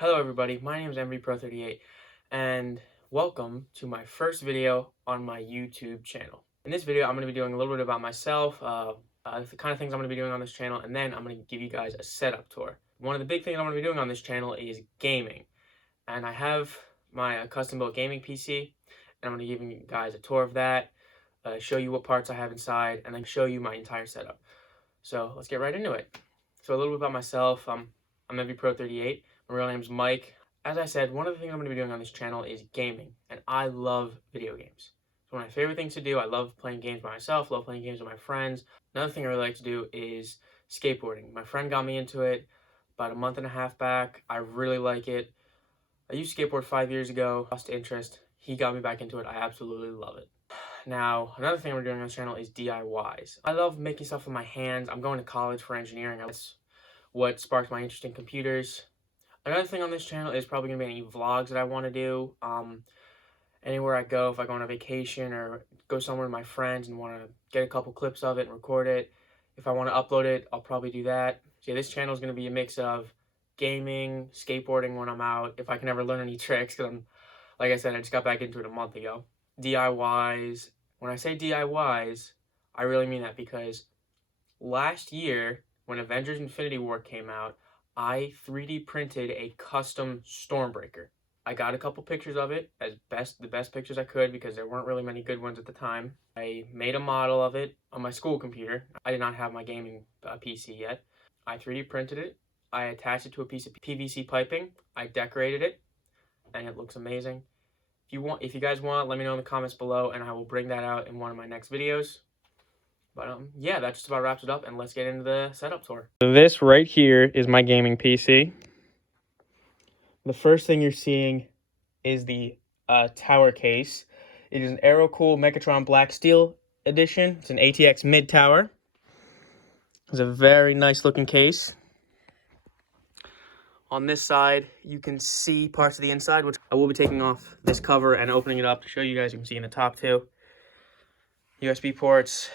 Hello everybody, my name is MVPro38 and welcome to my first video on my YouTube channel. In this video I'm going to be doing a little bit about myself, the kind of things I'm going to be doing on this channel, and then I'm going to give you guys a setup tour. One of the big things I'm going to be doing on this channel is gaming, and I have my custom built gaming PC, and I'm going to give you guys a tour of that, show you what parts I have inside, and then show you my entire setup. So let's get right into it. So a little bit about myself. I'm MVPro38. My real name's Mike. As I said, one of the things I'm going to be doing on this channel is gaming, and I love video games. It's one of my favorite things to do. I love playing games by myself, love playing games with my friends. Another thing I really like to do is skateboarding. My friend got me into it about a month and a half back. I really like it. I used to skateboard 5 years ago, lost interest. He got me back into it. I absolutely love it. Now, another thing we're doing on this channel is DIYs. I love making stuff with my hands. I'm going to college for engineering. That's what sparked my interest in computers. Another thing on this channel is probably going to be any vlogs that I want to do. Anywhere I go, if I go on a vacation or go somewhere with my friends and want to get a couple clips of it and record it. If I want to upload it, I'll probably do that. So yeah, this channel is going to be a mix of gaming, skateboarding when I'm out, if I can ever learn any tricks, because like I said, I just got back into it a month ago. DIYs. When I say DIYs, I really mean that, because last year, when Avengers Infinity War came out, I 3D printed a custom Stormbreaker. I got a couple pictures of it, the best pictures I could, because there weren't really many good ones at the time. I made a model of it on my school computer. I did not have my gaming PC yet. I 3D printed it. I attached it to a piece of PVC piping. I decorated it, and it looks amazing. If you guys want, let me know in the comments below, and I will bring that out in one of my next videos. But yeah, that just about wraps it up, and let's get into the setup tour. So this right here is my gaming PC. The first thing you're seeing is the tower case. It is an Aerocool Mechatron Black Steel edition. It's an ATX mid tower. It's a very nice looking case. On this side, you can see parts of the inside, which I will be taking off this cover and opening it up to show you guys. You can see in the top too. USB ports,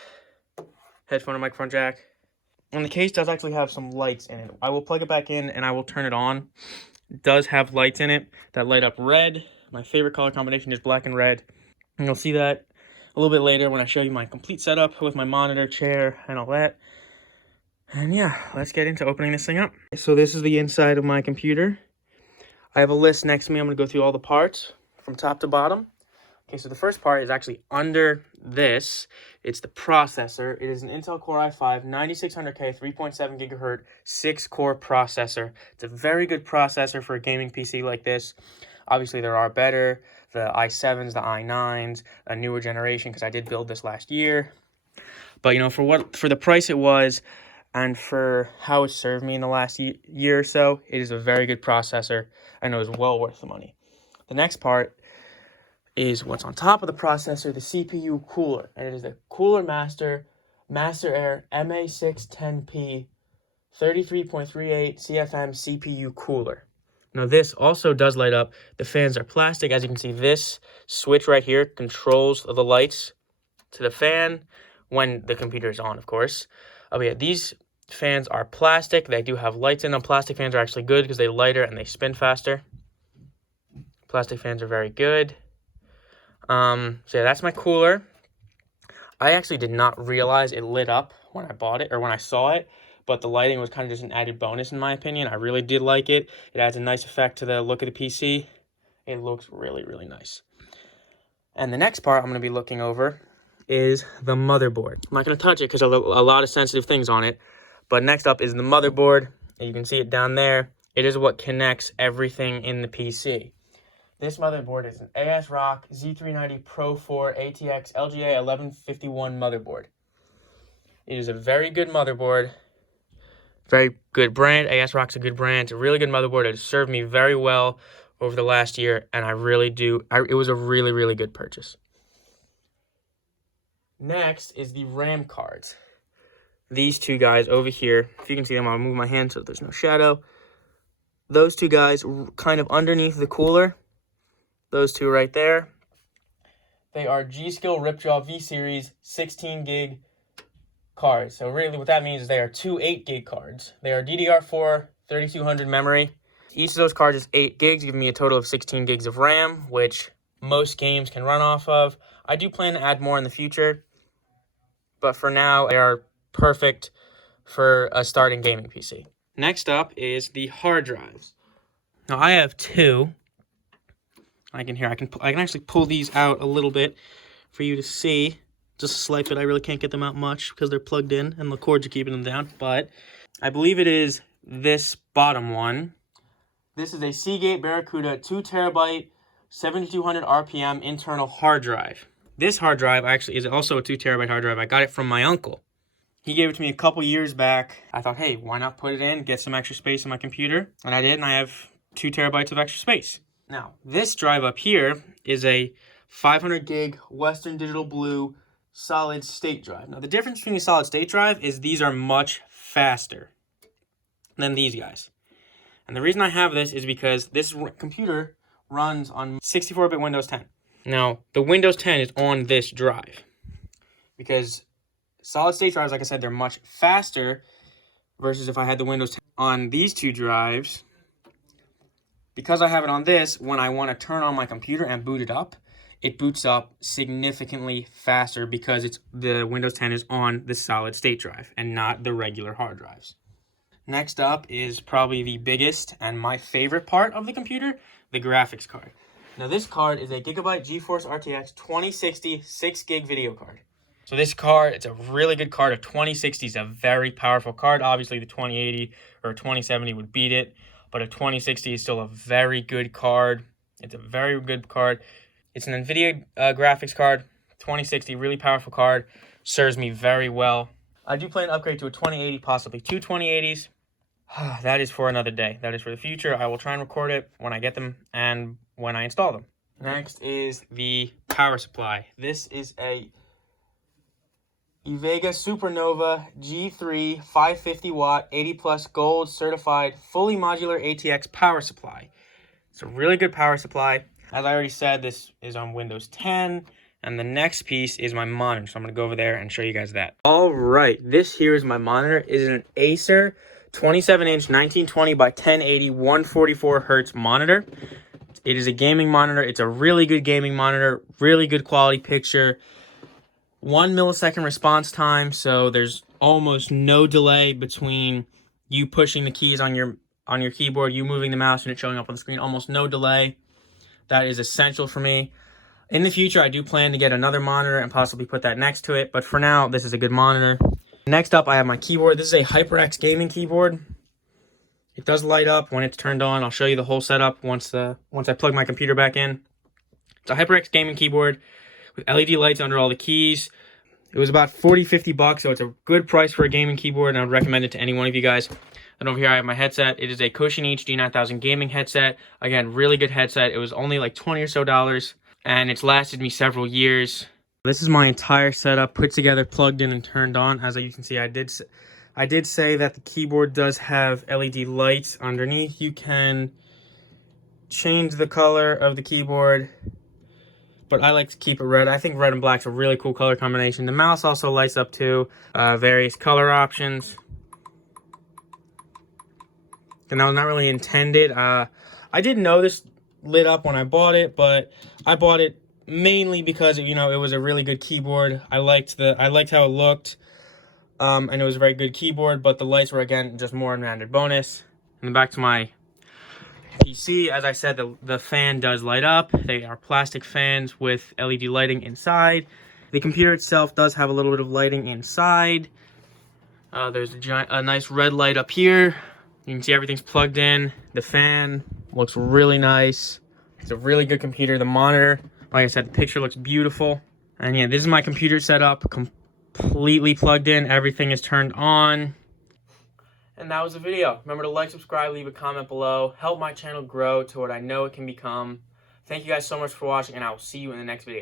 headphone and microphone jack. And the case does actually have some lights in it. I will plug it back in and I will turn it on. It does have lights in it that light up red. My favorite color combination is black and red. And you'll see that a little bit later when I show you my complete setup with my monitor, chair, and all that. And yeah, let's get into opening this thing up. So this is the inside of my computer. I have a list next to me. I'm going to go through all the parts from top to bottom. Okay, so the first part is actually under this. It's the processor. It is an Intel Core i5 9600K 3.7 gigahertz 6-core processor. It's a very good processor for a gaming PC like this. Obviously, there are better, the i7s, the i9s, a newer generation, because I did build this last year. But you know, for the price it was, and for how it served me in the last year or so, it is a very good processor, and it was well worth the money. The next part is what's on top of the processor, the CPU cooler, and it is the Cooler Master Air MA610P 33.38 CFM CPU cooler. Now this also does light up. The fans are plastic. As you can see, this switch right here controls the lights to the fan when the computer is on, of course. But yeah, these fans are plastic. They do have lights in them. Plastic fans are actually good because they lighter and they spin faster. Plastic fans are very good. So yeah, that's my cooler. I actually did not realize it lit up when I bought it, or when I saw it, but the lighting was kind of just an added bonus in my opinion. I really did like it. It adds a nice effect to the look of the PC. It looks really, really nice. And the next part I'm going to be looking over is the motherboard. I'm not going to touch it because a lot of sensitive things on it, but next up is the motherboard. And you can see it down there. It is what connects everything in the PC. This motherboard is an ASRock Z390 Pro 4 ATX LGA 1151 motherboard. It is a very good motherboard. Very good brand. ASRock's a good brand. It's a really good motherboard. It has served me very well over the last year, and it was a really, really good purchase. Next is the RAM cards. These two guys over here, if you can see them, I'll move my hand so there's no shadow. Those two guys kind of underneath the cooler. Those two right there. They are G.Skill Ripjaw V-Series 16 gig cards. So really what that means is they are two 8 gig cards. They are DDR4 3200 memory. Each of those cards is 8 gigs, giving me a total of 16 gigs of RAM, which most games can run off of. I do plan to add more in the future, but for now, they are perfect for a starting gaming PC. Next up is the hard drives. Now, I have 2. I can actually pull these out a little bit for you to see. Just swipe it. I really can't get them out much because they're plugged in and the cords are keeping them down. But I believe it is this bottom one. This is a Seagate Barracuda 2TB, 7200 RPM internal hard drive. This hard drive actually is also a 2TB hard drive. I got it from my uncle. He gave it to me a couple years back. I thought, hey, why not put it in, get some extra space on my computer? And I did, and I have 2 terabytes of extra space. Now, this drive up here is a 500 gig Western Digital Blue solid state drive. Now, the difference between a solid state drive is these are much faster than these guys. And the reason I have this is because this computer runs on 64-bit Windows 10. Now, the Windows 10 is on this drive because solid state drives, like I said, they're much faster versus if I had the Windows 10 on these 2 drives. Because I have it on this, when I want to turn on my computer and boot it boots up significantly faster because the Windows 10 is on the solid state drive and not the regular hard drives. Next up is probably the biggest and my favorite part of the computer, the graphics card. Now this card is a Gigabyte GeForce RTX 2060 6 gig video card. So this card, it's a really good card. A 2060 is a very powerful card. Obviously the 2080 or 2070 would beat it, but a 2060 is still a very good card. It's a very good card. It's an NVIDIA graphics card, 2060, really powerful card. Serves me very well. I do plan to upgrade to a 2080, possibly 2 2080s. That is for another day. That is for the future. I will try and record it when I get them and when I install them. Next is the power supply. This is a Evega Supernova G3 550 watt 80 plus gold certified fully modular ATX power supply. It's a really good power supply. As I already said, this is on Windows 10, and the next piece is my monitor. So I'm going to go over there and show you guys that. All right, this here is my monitor. It is an Acer 27-inch 1920 by 1080 144 hertz monitor. It is a gaming monitor. It's a really good gaming monitor, really good quality picture. 1 millisecond response time, so there's almost no delay between you pushing the keys on your keyboard, you moving the mouse, and it showing up on the screen. Almost no delay. That is essential for me. In the future, I do plan to get another monitor and possibly put that next to it, but for now, this is a good monitor. Next up, I have my keyboard. This is a HyperX gaming keyboard. It does light up when it's turned on. I'll show you the whole setup once I plug my computer back in. It's a HyperX gaming keyboard with LED lights under all the keys. It was about $40-50, so it's a good price for a gaming keyboard, and I would recommend it to any one of you guys. And over here I have my headset. It is a Cushion HD9000 gaming headset. Again, really good headset. It was only like $20 or so, and it's lasted me several years. This is my entire setup, put together, plugged in, and turned on. As you can see, I did say that the keyboard does have LED lights underneath. You can change the color of the keyboard, but I like to keep it red. I think red and black is a really cool color combination. The mouse also lights up too, various color options. And that was not really intended. I didn't know this lit up when I bought it, but I bought it mainly because it was a really good keyboard. I liked how it looked, and it was a very good keyboard. But the lights were, again, just more an added bonus. And then back to my PC, as I said, the fan does light up. They are plastic fans with LED lighting inside. The computer itself does have a little bit of lighting inside. There's a nice red light up here. You can see everything's plugged in. The fan looks really nice. It's a really good computer. The monitor, like I said, the picture looks beautiful. And yeah, this is my computer setup, completely plugged in. Everything is turned on. And that was the video. Remember to like, subscribe, leave a comment below. Help my channel grow to what I know it can become. Thank you guys so much for watching, and I will see you in the next video.